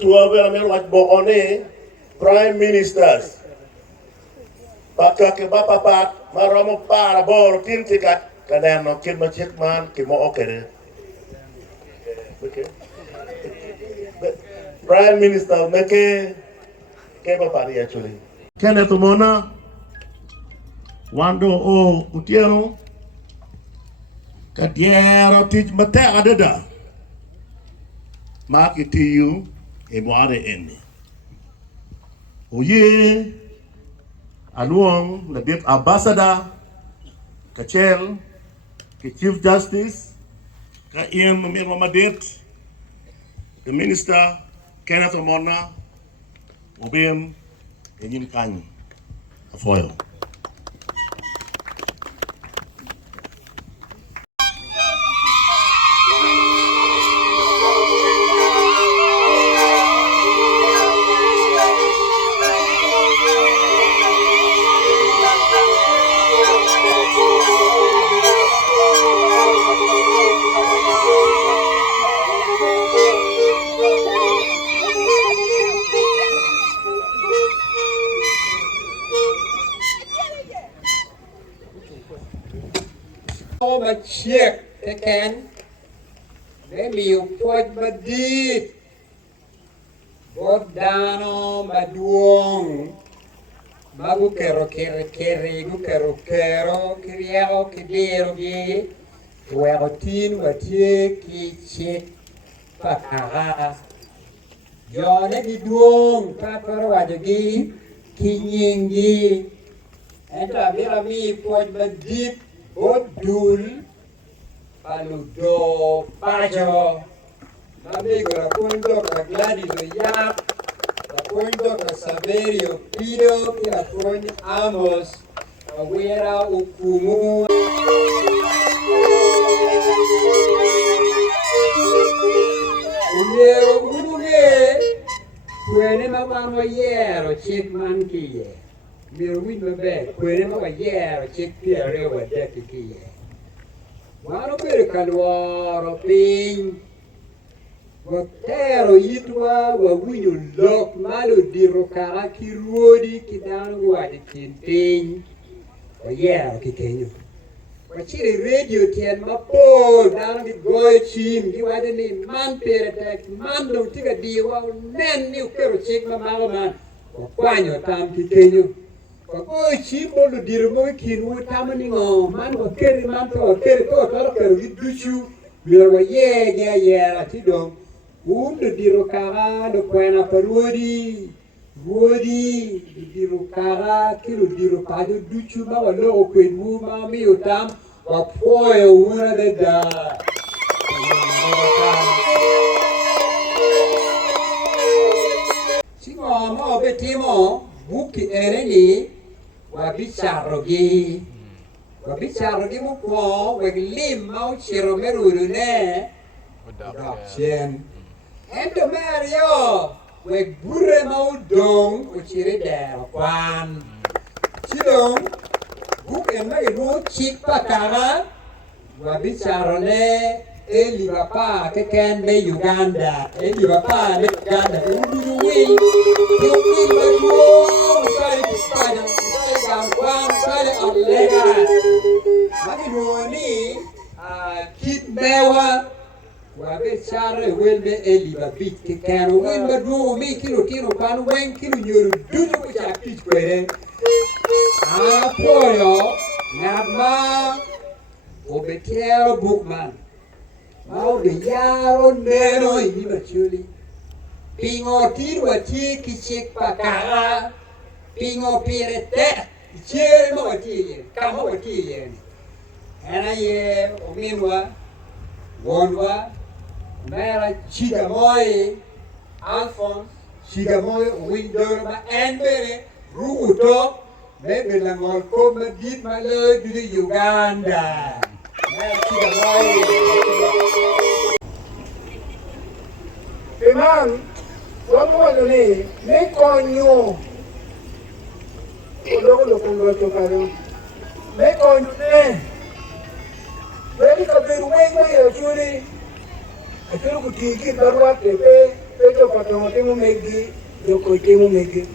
tua vera mer waj bo one prime ministers Baka ke bapa pat maromo para bor tin tikat kaneno kin ma chek man ki mo okere prime minister meke ke bapa ri actually Kenneth Mona wando o utieno ka diero tij mate adada makitiyu e moare eni oye Aluong na dit ambassador Kachel ke Chief Justice ka Ian Mamir Mamadit the Minister Kenneth Omona Obem Enyim Kany Afoyo mà chiếc cái kén để miêu phôi mà đi bột đano mà duong mà gu kero gu kero kiriao kidero bi wero tin wa tie ki chiếc pa kara yo ne di duong pa karo wa gi ki nyingi enta bira mi phôi mà đi Odul Paludo Pajo Namigo la Pundo ka Gladys Oyap la Pundo ka Saverio Pido ki la Pundo Amos Awera Ukumu Unero Unuge Kwene mabano yero chik man kiye Miro win mabe kwene ma yero chik piere wa deki kiye Wano bere kalwaro piny Watero yitwa wa winyo lok malo diro kara kiruodi kidano wadi kin piny Wa yero kikenyo Wachiri radio tien mapol dano ki goyo chim Ki wadi ni man pere tek man dong tiga diwa Nen ni ukero chik ma malo man Wakwanyo tam kikenyo Kako chimbo lu dirmo kinu tamani ngo man ko keri man to keri to to keri viduchu bila wa ye la tidong lu diro kara do kwena parodi wodi diro kara kilu diro pado duchu ma wa lo kwenu ma mi utam wa poyo una de da Singo mo betimo buki ereni Wabicharogi mo kwa weglim mau chiro meruru ne adoption endo mario weg burre mau dong uchire der kwan chidong buk en magi mo chik pakara wabicharone eli bapa ke ken be Uganda eli bapa be Uganda unduru wi yuki mo kare pada Kwan kale alega magi noni kit mewa wabe chare welbe eli babit ke kanu welbe do mi kilo panu wen kilo nyoru dudu ko chapit kwere apoyo nabma obetero bookman mau de yaro neno ini machuli pingo tirwa ti kichek pakara pingo pirete Chere ma wati kama wati ana ye ominwa wonwa mera chiga moy Alphonse chiga moy window ma enbere ruuto bebe la ngol ko ma dit ma le du Uganda mera chiga moy Eman womo ni konyo Olo kulo to karo me ko ne Beri ka beru wenga ya churi achuru ku tiki darwa tepe peto patong timo megi joko timo megi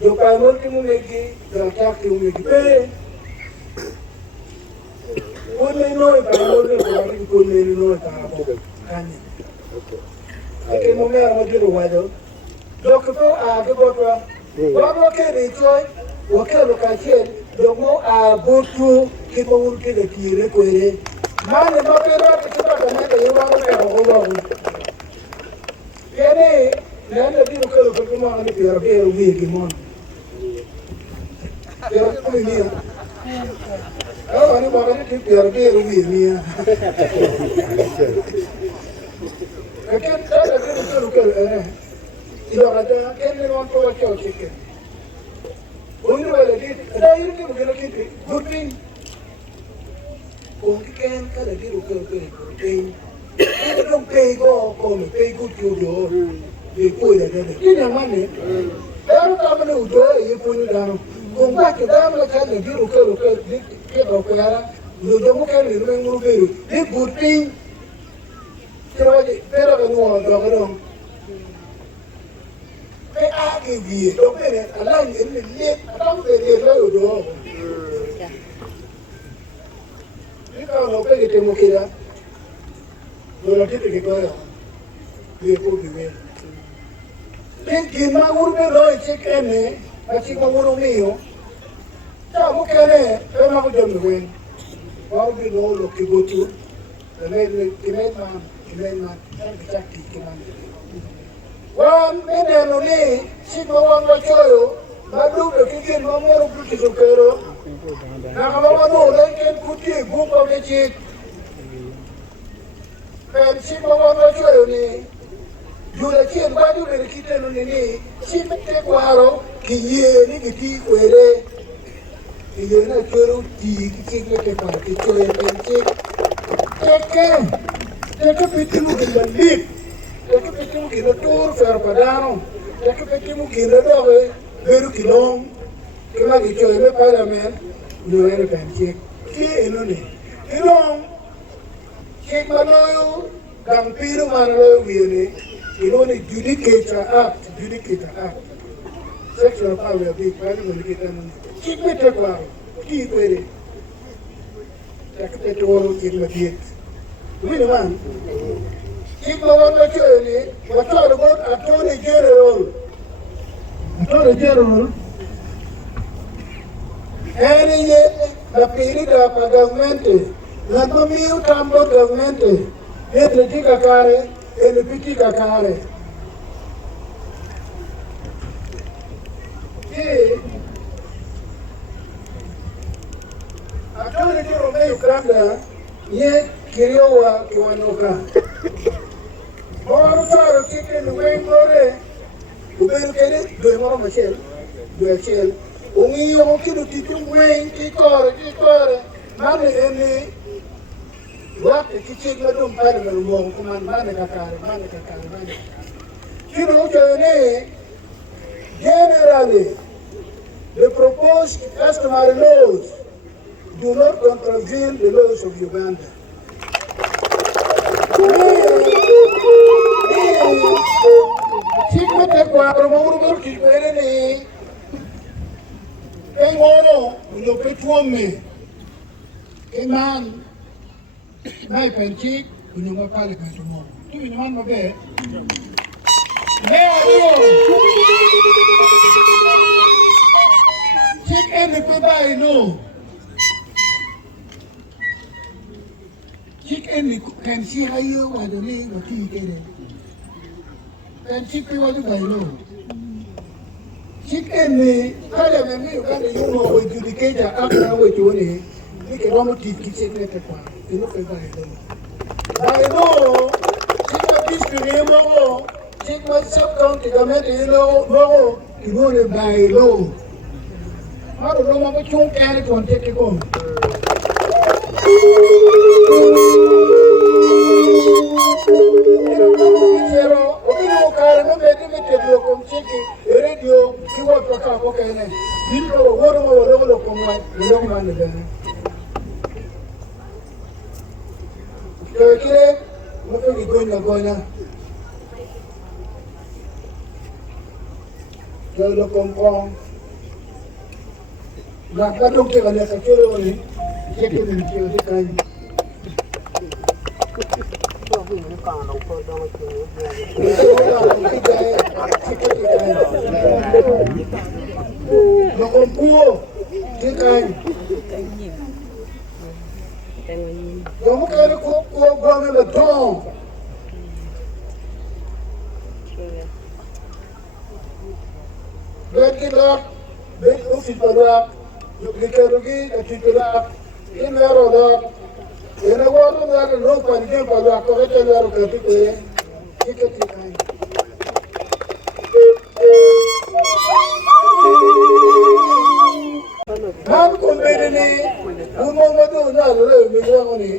joka mo timo megi joka timo megi pe Kone no e pa mo le ko kone no e pa po kani ake mo me mo diro wado joko to a go to wa ke ri choi wa ke lo ka chen domo a botu ke mo ur ke de tire ko ere mane ma ke ro ke ta ka ne de wa ko ko wa kene nanda diro ko ko mo ani pero pero wi ke mo pero ko ni ani mo ani ke pero pero wi ni ke ta da diro ko ere ilo ada kene no to wa ko chicken Uno wala dit, ada yun din magana kiti, guping. Kung kiken ka lagi rukel guping. Ano kung pay ko, kung pay ko tuyo, di po ina dada. Di naman eh. Pero kama na udo, di po ina dano. Kung bakit damo na ka lagi rukel, di kita kaya, udo mo ka rin ng murubero, di guping. Pero kanuwa, doka dong. Cái ai cái gì đó cái này là những mình liệt trong về liệt rồi đó cái con nó cái gì một kia đó rồi là cái coi à liệt cô bị về cái gì mà uống cái rồi chứ cái này là chỉ có uống nhiều sao một cái này cái mà có chồng được về bao cái đó là cái bột chuột cái này mà cái chắc cái mà Wan meneno ni sima wanga choyo madu de kikin mamero kuti sokero na kama no lenken kuti gumba mechi pen sima wanga choyo ni yule kien badu de kiteno ni sima te kwaro kiye ni kiti kwere kiye na choyo ti kiche te kwaro kichoyo penche teke pitimu kilandip Eke peti mu kina tur fer padano, eke peti mu kina doge beru kilong, kema kicho eme parliament, no ere penchek. Ki eno ne, kilong, kek manoyo, dang piru manoyo wiene, eno ne Judicature Act, Sexual Power Big Parliament kita nune. Kik bete kwaro, ki kwere, eke peti woro kik matiet. Wini man, If no one like you, what all about Attorney General? Any the period of a government, not the meal tambo government, yet the Tika Kare, and the Pitika Kare. Attorney General May Uganda, yet Kiriowa Kiwanoka. Moro faro kike no wengore ubel kene do moro machel do achel ungiyo mo kido titu weng kitore mane ene wak kiche madum pare no mo kuman mane kakare kido chene generally the proposed customary laws do not contravene the laws of Uganda. Chikmete kwaro mawuro kikwere ni Kengono ulo petuome Keman Mai penchik unyonga pale katumo Tu inaman mabe Leo Chik ene kubai no Chik ene pensi hayo wadone wati kere Pensi pe wadu bailo Chik ene kaya memi ukande yuno Judicature Act na wetuone Nike romo tiki chik nete kwa Ino pe bailo Chik ma district emo Chik ma sub-county government ino Inone bailo Maro loma pa chung kare tuan teke kong Pero obino kare no bedi metedio kom chiki radio kiwa paka ko kene dilo woro woro ko mai lo man de kire mo ko gonya rồi là con là bắt đầu cái này cái chơi rồi chết cái mình chơi cái cây nó con cua cái cây giống cái nó cua con là to bên cái đó bên ốc xịt vào đó cái cái cái xịt vào đó cái này rồi đó cái này qua đó là nó còn cái vào đó có cái này rồi cái cái han con bene ne un mo do na lo mi go ni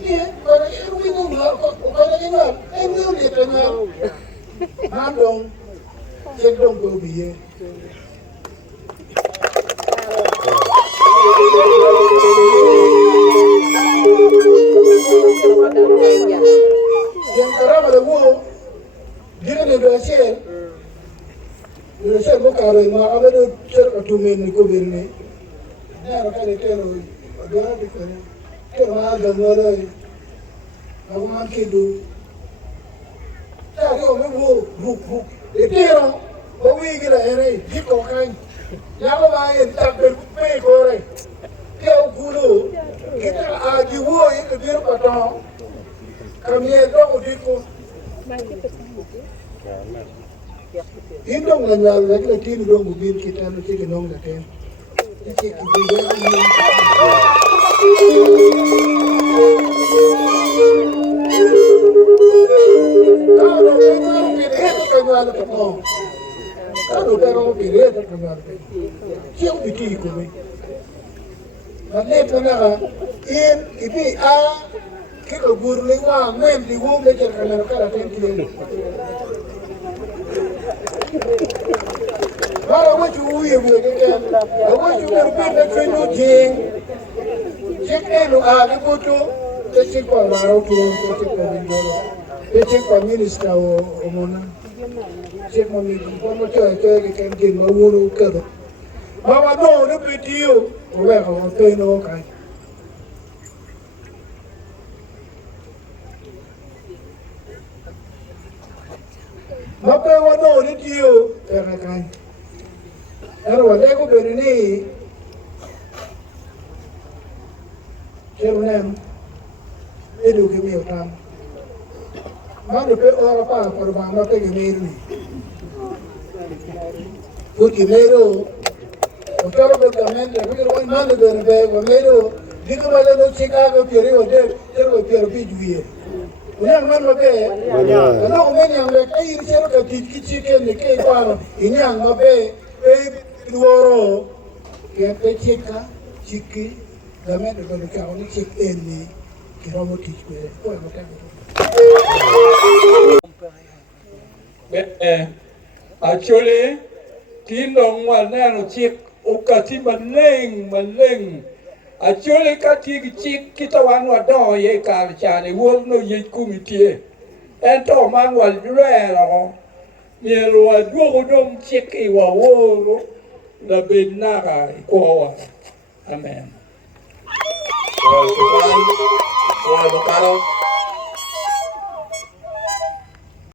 ni ko na ru mi go na ko na ni na e mi ni te na han dong chết dong ko bi ye yang karama de wo dire ne do che le che bo ka re ma ave do cer ka tu men ni ko ben ne ya ra ka le te ro ga di ko ne ke ma ga mo le a ma ke do ta ro me wo ru e te ro o wi gi la ere di ko kan ya ba ba e ta be pe ko re ke o ku lo ke ta a gi wo e ke bir pa to kam ye do o di ko indong la nyal rek la tin do mu bin kita no ci nong la ten ci ki bu ye kado pero pireto ka nyal ka no kado pero pireto ka nyal ka ci o biti ko me na le tona in ibi a ke ko gur le wa mem di wo me cer ka na ka la ten ki Para what you will again, what you will be the training thing. Check in the photo, the check on Maro to the check on Minister or Mona. Check on me, one more time, I can get my wool cover. Mama, no, look at you. Well, I'll pay no kind. Mapa wa no ni dio tera kai ero wa lego berini jerunem edu ke mi otam ma do pe ora pa por ba ma pe ke mi ni porque mero o toro pe kamen de que lo man de be wa mero digo wala no chicago piere o de ero piere pi juie Unyang man mabe, ano umenyang le kay irisero ka chicken ni kay kwano, inyang mabe, duoro, kaya pe chika, chiki, dame de ko ka oni chik eni, kiromo tichwe, ko mo ka. Actually, tinong wana no chik ukati maleng. Actually, kati chik kita wanwa do ye kal chani wol no ye kumitie. Ento man wal rero. Mielo wa duogo dom chik iwa woro la benara ikowa. Amen. Well, Makaro.